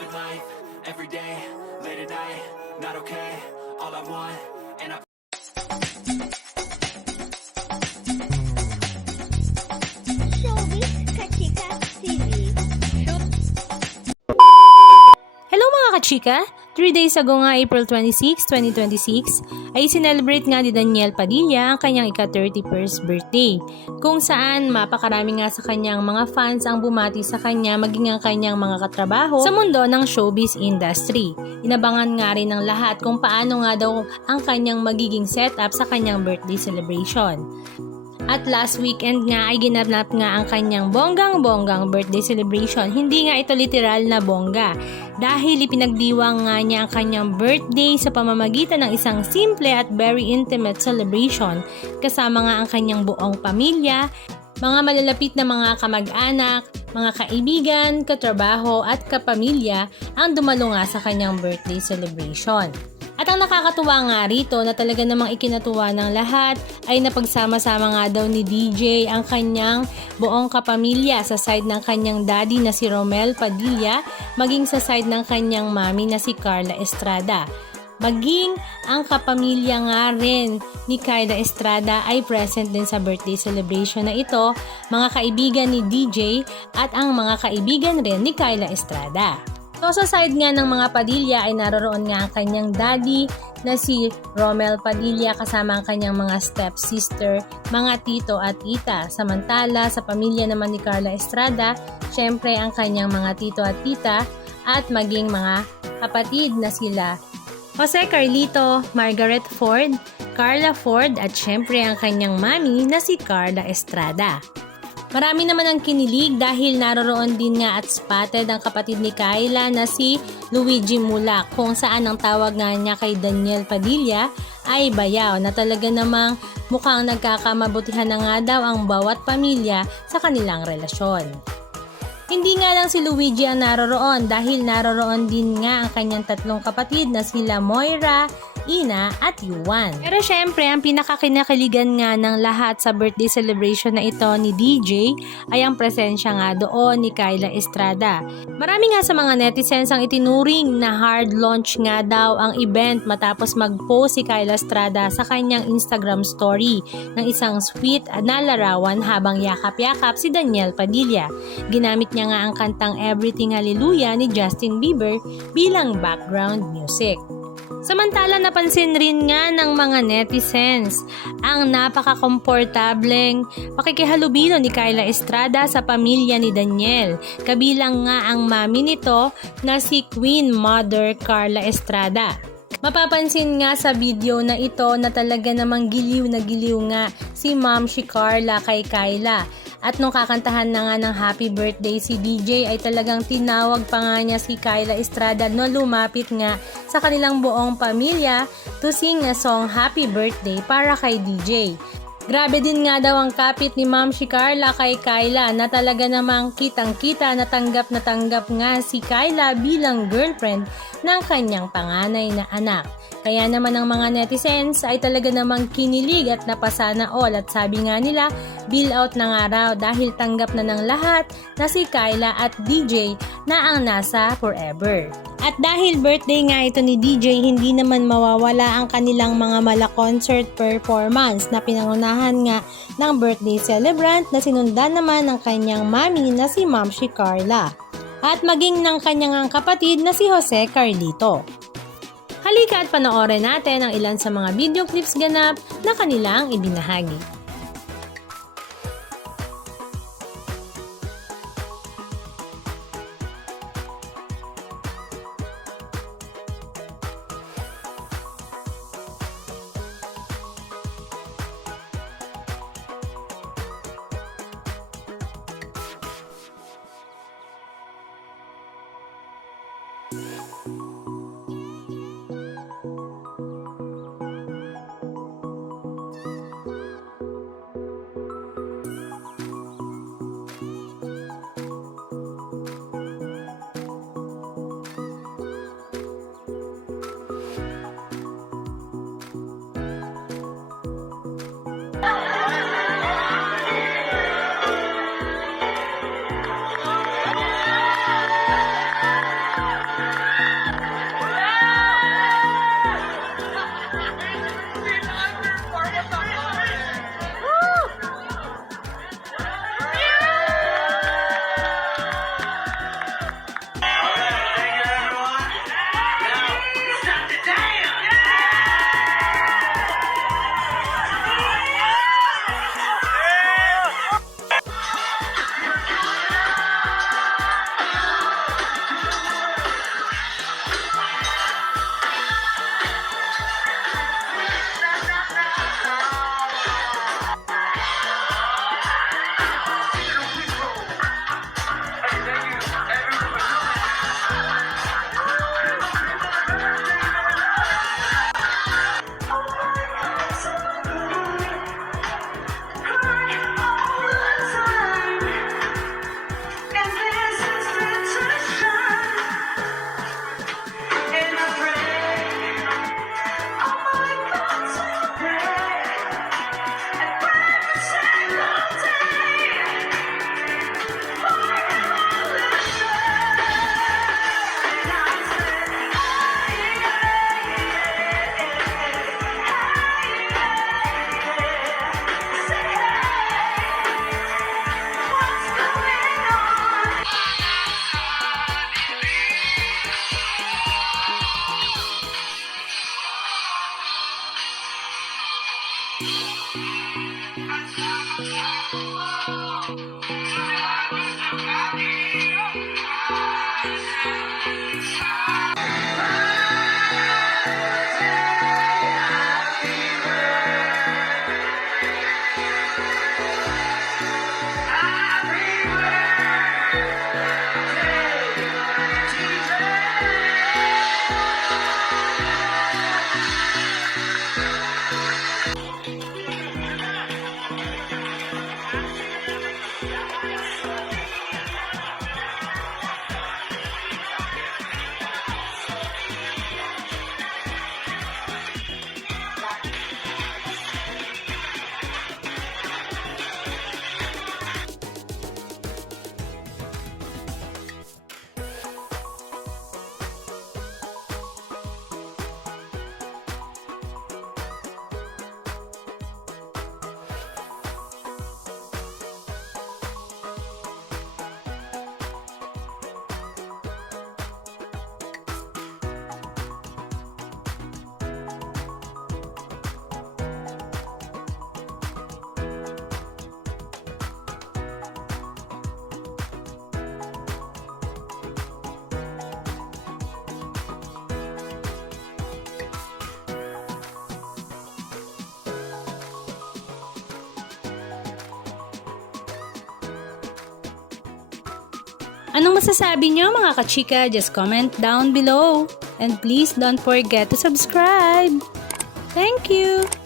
living life, every day, late at night, not okay, all I want, and I Showbiz Kachika TV. Hello mga kachika! 3 days ago nga, April 26, 2026, ay sinelebrate nga ni Daniel Padilla ang kanyang ika-31st birthday, kung saan mapakarami nga sa kanyang mga fans ang bumati sa kanya maging ang kanyang mga katrabaho sa mundo ng showbiz industry. Inabangan nga rin ng lahat kung paano nga daw ang kanyang magiging setup sa kanyang birthday celebration. At last weekend nga ay ginanap nga ang kanyang bonggang-bonggang birthday celebration. Hindi nga ito literal na bongga dahil ipinagdiwang nga niya ang kanyang birthday sa pamamagitan ng isang simple at very intimate celebration kasama nga ang kanyang buong pamilya, mga malalapit na mga kamag-anak, mga kaibigan, katrabaho at kapamilya ang dumalo nga sa kanyang birthday celebration. At ang nakakatuwa nga rito na talaga namang ikinatuwa ng lahat ay napagsama-sama nga daw ni DJ ang kanyang buong kapamilya sa side ng kanyang daddy na si Romel Padilla, maging sa side ng kanyang mami na si Carla Estrada. Maging ang kapamilya nga rin ni Kyla Estrada ay present din sa birthday celebration na ito, mga kaibigan ni DJ at ang mga kaibigan rin ni Kyla Estrada. So sa side nga ng mga Padilla ay naroroon nga ang kanyang daddy na si Romel Padilla kasama ang kanyang mga stepsister, mga tito at tita. Samantala sa pamilya naman ni Carla Estrada, syempre ang kanyang mga tito at tita at maging mga kapatid na sila Jose Carlito, Margaret Ford, Carla Ford at syempre ang kanyang mami na si Carla Estrada. Marami naman ang kinilig dahil naroroon din nga at spotted ang kapatid ni Kyla na si Luigi Mulak, kung saan ang tawag nga niya kay Daniel Padilla ay bayaw, na talaga namang mukhang nagkakamabutihan na nga daw ang bawat pamilya sa kanilang relasyon. Hindi nga lang si Luigi ang naroroon dahil naroroon din nga ang kanyang tatlong kapatid na sila Moira, Ina at Yuan. Pero syempre, ang pinakakinakiligan nga ng lahat sa birthday celebration na ito ni DJ ay ang presensya nga doon ni Kyla Estrada. Marami nga sa mga netizens ang itinuring na hard launch nga daw ang event matapos mag-post si Kyla Estrada sa kanyang Instagram story ng isang sweet na larawan habang yakap-yakap si Daniel Padilla. Ginamit niya nga ang kantang Everything Hallelujah ni Justin Bieber bilang background music. Samantala, napansin rin nga ng mga netizens ang napaka-komportableng pakikihalubilo ni Kyla Estrada sa pamilya ni Daniel. Kabilang nga ang mami nito na si Queen Mother Carla Estrada. Mapapansin nga sa video na ito na talaga namang giliw na giliw nga si Ma'am si Carla kay Kyla. At nung kakantahan na nga ng happy birthday si DJ ay talagang tinawag pa nga niya si Kyla Estrada na lumapit nga sa kanilang buong pamilya to sing a song Happy Birthday para kay DJ. Grabe din nga daw ang kapit ni Ma'am si Carla kay Kyla na talaga namang kitang-kita na tanggap nga si Kyla bilang girlfriend ng kanyang panganay na anak. Kaya naman ang mga netizens ay talaga namang kinilig at napasana all, at sabi nga nila, bill out na nga raw dahil tanggap na ng lahat na si Kyla at DJ na ang nasa forever. At dahil birthday nga ito ni DJ, hindi naman mawawala ang kanilang mga mala-concert performance na pinangunahan nga ng birthday celebrant na sinundan naman ng kanyang mami na si Ma'am si Carla at maging ng kanyang kapatid na si Jose Carlito. Halika at panoorin natin ang ilan sa mga video clips ganap na kanilang ibinahagi. Anong masasabi nyo mga kachika? Just comment down below. And please don't forget to subscribe. Thank you!